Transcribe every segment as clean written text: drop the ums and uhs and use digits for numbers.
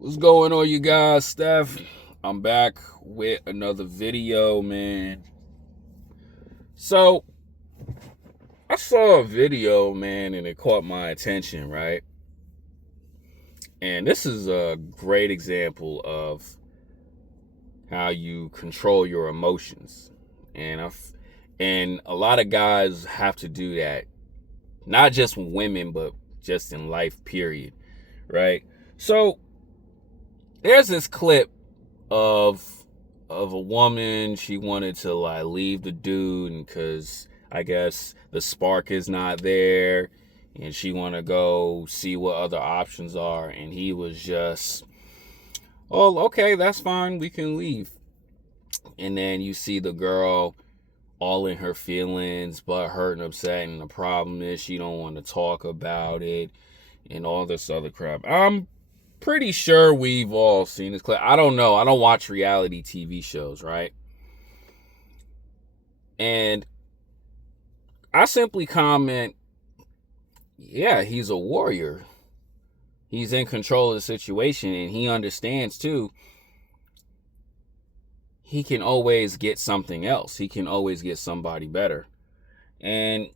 What's going on, you guys? Steph. I'm back with another video, man. So, I saw a video, man, and it caught my attention, right? And this is a great example of how you control your emotions. And and a lot of guys have to do that, not just women, but just in life, period, right? So, there's this clip of a woman. She wanted to like leave the dude because I guess the spark is not there, and she want to go see what other options are. And he was just, oh, okay, that's fine, we can leave. And then you see the girl all in her feelings, but hurt and upset, and the problem is she don't want to talk about it and all this other crap. I'm pretty sure we've all seen this clip. I don't know. I don't watch reality TV shows, right? And I simply comment, yeah, he's a warrior. He's in control of the situation, and he understands too. He can always get something else. He can always get somebody better. And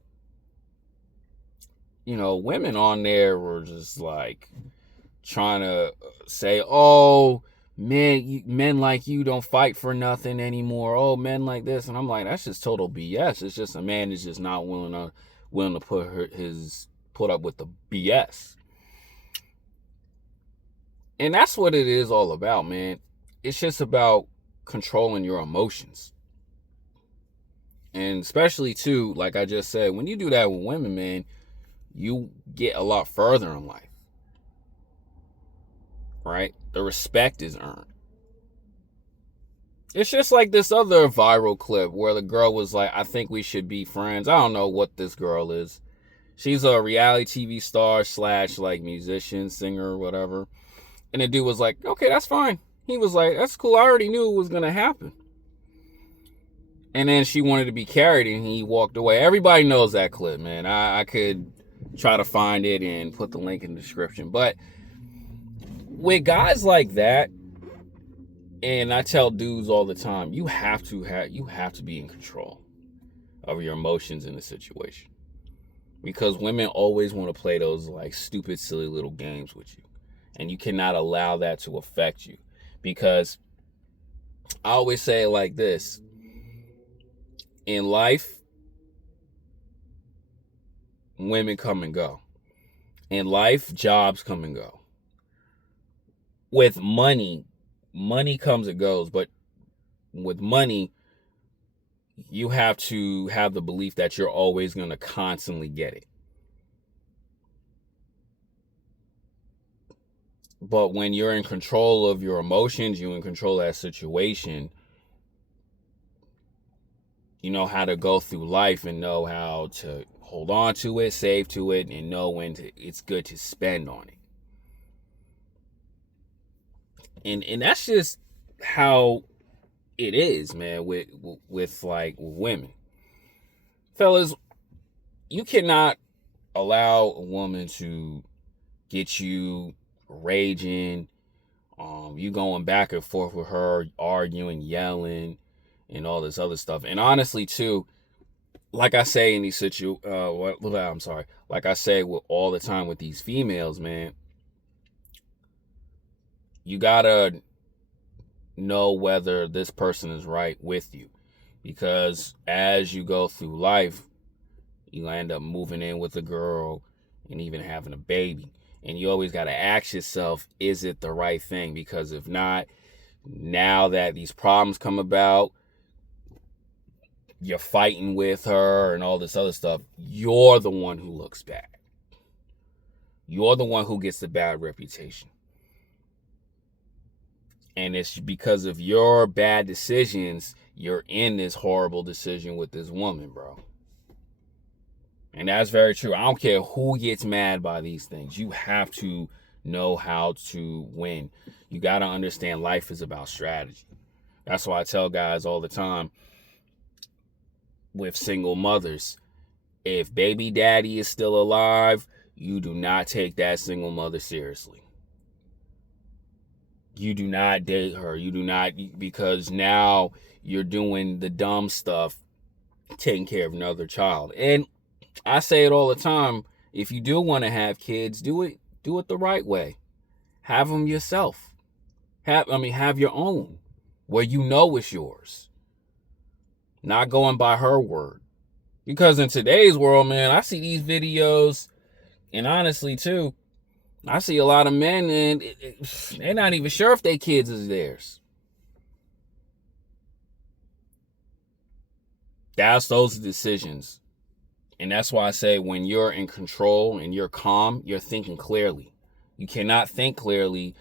women on there were just like trying to say, "Oh, men like you don't fight for nothing anymore. Oh, men like this." And I'm like, that's just total BS. It's just a man is just not willing to put up with the BS. And that's what it is all about, man. It's just about controlling your emotions. And especially too, like I just said, when you do that with women, man, you get a lot further in life. Right? The respect is earned. It's just like this other viral clip where the girl was like, I think we should be friends. I don't know what this girl is. She's a reality TV star slash like musician, singer, whatever. And the dude was like, okay, that's fine. He was like, that's cool. I already knew it was going to happen. And then she wanted to be carried and he walked away. Everybody knows that clip, man. I could try to find it and put the link in the description. But with guys like that, and I tell dudes all the time, you have to be in control of your emotions in the situation. Because women always want to play those like stupid, silly little games with you. And you cannot allow that to affect you. Because I always say it like this. In life, women come and go. In life, jobs come and go. With money comes and goes, but with money, you have to have the belief that you're always going to constantly get it. But when you're in control of your emotions, you're in control of that situation, you know how to go through life and know how to hold on to it, save to it, and know when it's good to spend on it. And that's just how it is, man, with like women. Fellas, you cannot allow a woman to get you raging, you going back and forth with her, arguing, yelling, and all this other stuff. And honestly, too, like I say in these like I say with all the time with these females, man, you gotta know whether this person is right with you, because as you go through life, you end up moving in with a girl and even having a baby. And you always got to ask yourself, is it the right thing? Because if not, now that these problems come about, you're fighting with her and all this other stuff, you're the one who looks bad. You're the one who gets the bad reputation. And it's because of your bad decisions, you're in this horrible decision with this woman, bro. And that's very true. I don't care who gets mad by these things. You have to know how to win. You got to understand life is about strategy. That's why I tell guys all the time with single mothers, if baby daddy is still alive, you do not take that single mother seriously. You do not date her. You do not, because now you're doing the dumb stuff, taking care of another child. And I say it all the time. If you do want to have kids, do it the right way. Have them yourself. Have your own, where you know it's yours. Not going by her word. Because in today's world, man, I see these videos, and honestly too, I see a lot of men, and they're not even sure if their kids is theirs. Those decisions. And that's why I say, when you're in control and you're calm, you're thinking clearly. You cannot think clearly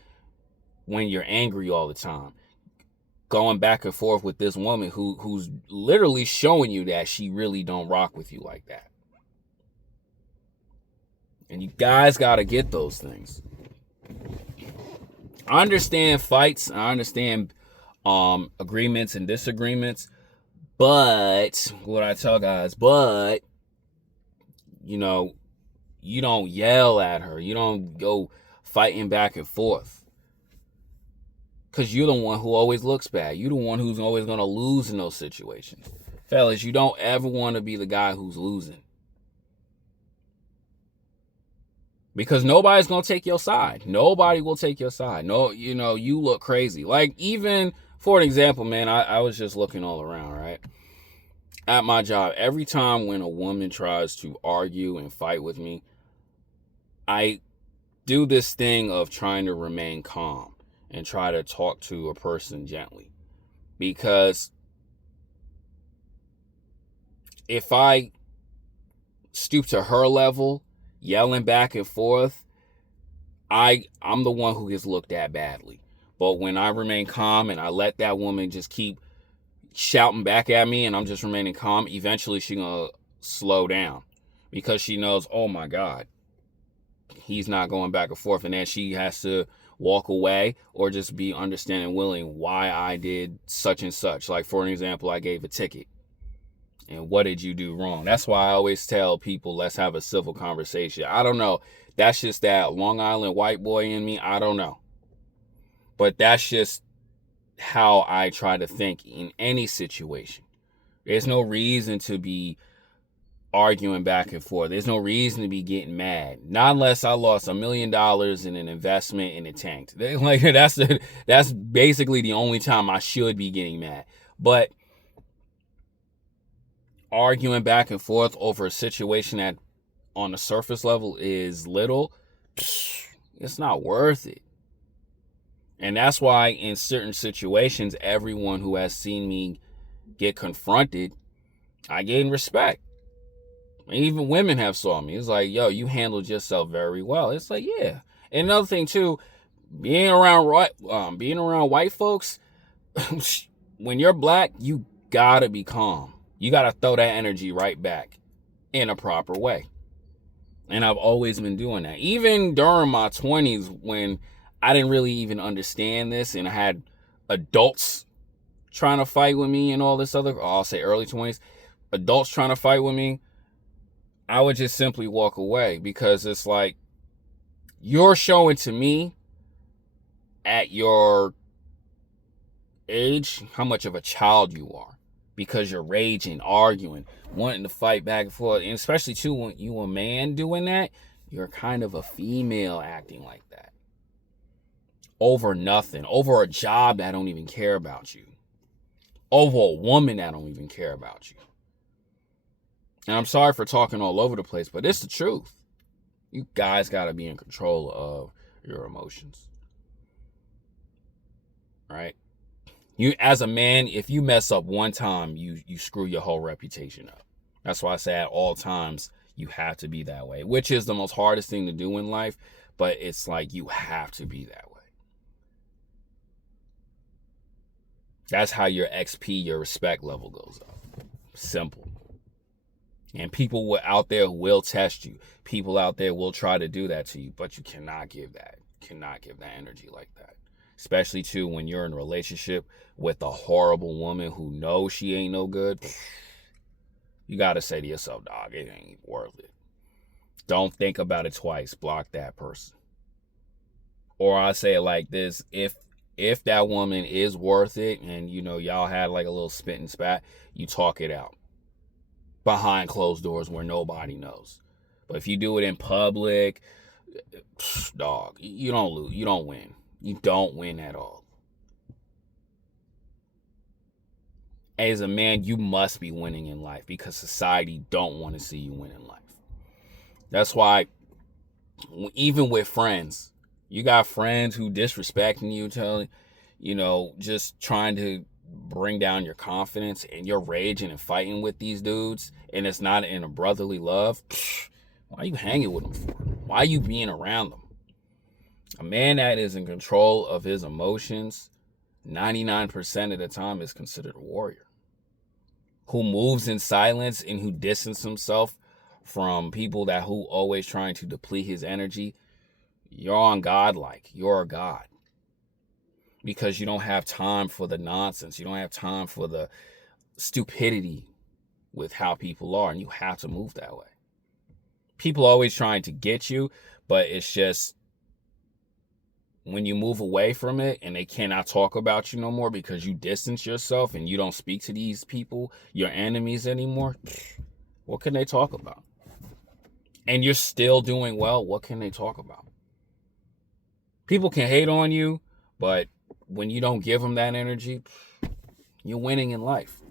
when you're angry all the time. Going back and forth with this woman who's literally showing you that she really don't rock with you like that. And you guys got to get those things. I understand fights. I understand agreements and disagreements. But what I tell guys, you don't yell at her. You don't go fighting back and forth. Because you're the one who always looks bad. You're the one who's always going to lose in those situations. Fellas, you don't ever want to be the guy who's losing. Because nobody's going to take your side. Nobody will take your side. No, you look crazy. Like, even, for an example, man, I was just looking all around, right? At my job, every time when a woman tries to argue and fight with me, I do this thing of trying to remain calm and try to talk to a person gently. Because if I stoop to her level, yelling back and forth, I'm the one who gets looked at badly. But when I remain calm and I let that woman just keep shouting back at me and I'm just remaining calm, eventually she's going to slow down. Because she knows, oh my God, he's not going back and forth. And then she has to walk away or just be understanding, willing why I did such and such. Like, for an example, I gave a ticket. And what did you do wrong? That's why I always tell people, let's have a civil conversation. I don't know. That's just that Long Island white boy in me. I don't know. But that's just how I try to think in any situation. There's no reason to be arguing back and forth. There's no reason to be getting mad. Not unless I lost $1 million in an investment and it tanked. Like, that's basically the only time I should be getting mad. But arguing back and forth over a situation that on the surface level is little, it's not worth it. And that's why in certain situations, everyone who has seen me get confronted, I gain respect. Even women have saw me. It's like, yo, you handled yourself very well. It's like, yeah. And another thing too, being around white folks, when you're black, you gotta be calm. You gotta throw that energy right back in a proper way. And I've always been doing that. Even during my 20s, when I didn't really even understand this, and I had adults trying to fight with me and all this other, I'll say early 20s, adults trying to fight with me, I would just simply walk away, because it's like, you're showing to me at your age how much of a child you are, because you're raging, arguing, wanting to fight back and forth. And especially too, when you a man doing that, you're kind of a female acting like that over nothing, over a job that don't even care about you, over a woman that don't even care about you. And I'm sorry for talking all over the place, but it's the truth. You guys got to be in control of your emotions. Right? You, as a man, if you mess up one time, you screw your whole reputation up. That's why I say at all times, you have to be that way, which is the most hardest thing to do in life, but it's like, you have to be that way. That's how your XP, your respect level goes up. Simple. And people out there will test you. People out there will try to do that to you, but you cannot give that. Cannot give that energy like that. Especially too, when you're in a relationship with a horrible woman who knows she ain't no good. You got to say to yourself, dog, it ain't worth it. Don't think about it twice. Block that person. Or I say it like this: if If that woman is worth it and, you know, y'all had like a little spit and spat, you talk it out behind closed doors where nobody knows. But if you do it in public, dog, you don't lose. You don't win. You don't win at all. As a man, you must be winning in life because society don't want to see you win in life. That's why even with friends, you got friends who disrespecting you, telling, you know, just trying to bring down your confidence, and you're raging and fighting with these dudes, and it's not in a brotherly love. Why are you hanging with them for? Why are you being around them? A man that is in control of his emotions 99% of the time is considered a warrior. Who moves in silence and who distances himself from people that who always trying to deplete his energy. You're on God-like. You're a God. Because you don't have time for the nonsense. You don't have time for the stupidity with how people are, and you have to move that way. People are always trying to get you, but it's just when you move away from it and they cannot talk about you no more because you distance yourself and you don't speak to these people, your enemies anymore, what can they talk about? And you're still doing well, what can they talk about? People can hate on you, but when you don't give them that energy, you're winning in life.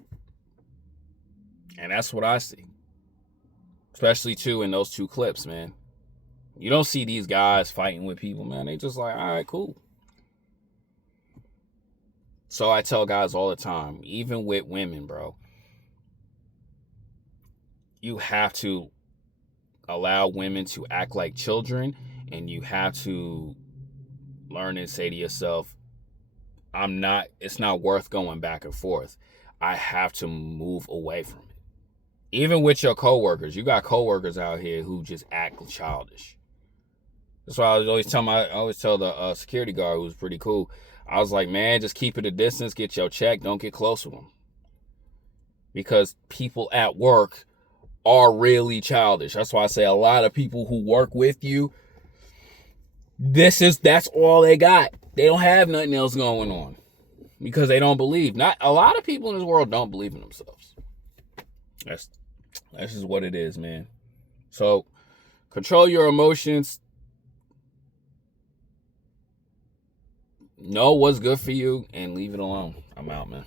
And that's what I see. Especially, too, in those two clips, man. You don't see these guys fighting with people, man. They just like, all right, cool. So I tell guys all the time, even with women, bro, you have to allow women to act like children, and you have to learn and say to yourself, it's not worth going back and forth. I have to move away from it. Even with your coworkers, you got coworkers out here who just act childish. That's why I always tell the security guard, who was pretty cool, I was like, man, just keep it a distance, get your check, don't get close with them. Because people at work are really childish. That's why I say a lot of people who work with you, that's all they got. They don't have nothing else going on because they don't believe. Not a lot of people in this world don't believe in themselves. That's just what it is, man. So control your emotions. Know what's good for you and leave it alone. I'm out, man.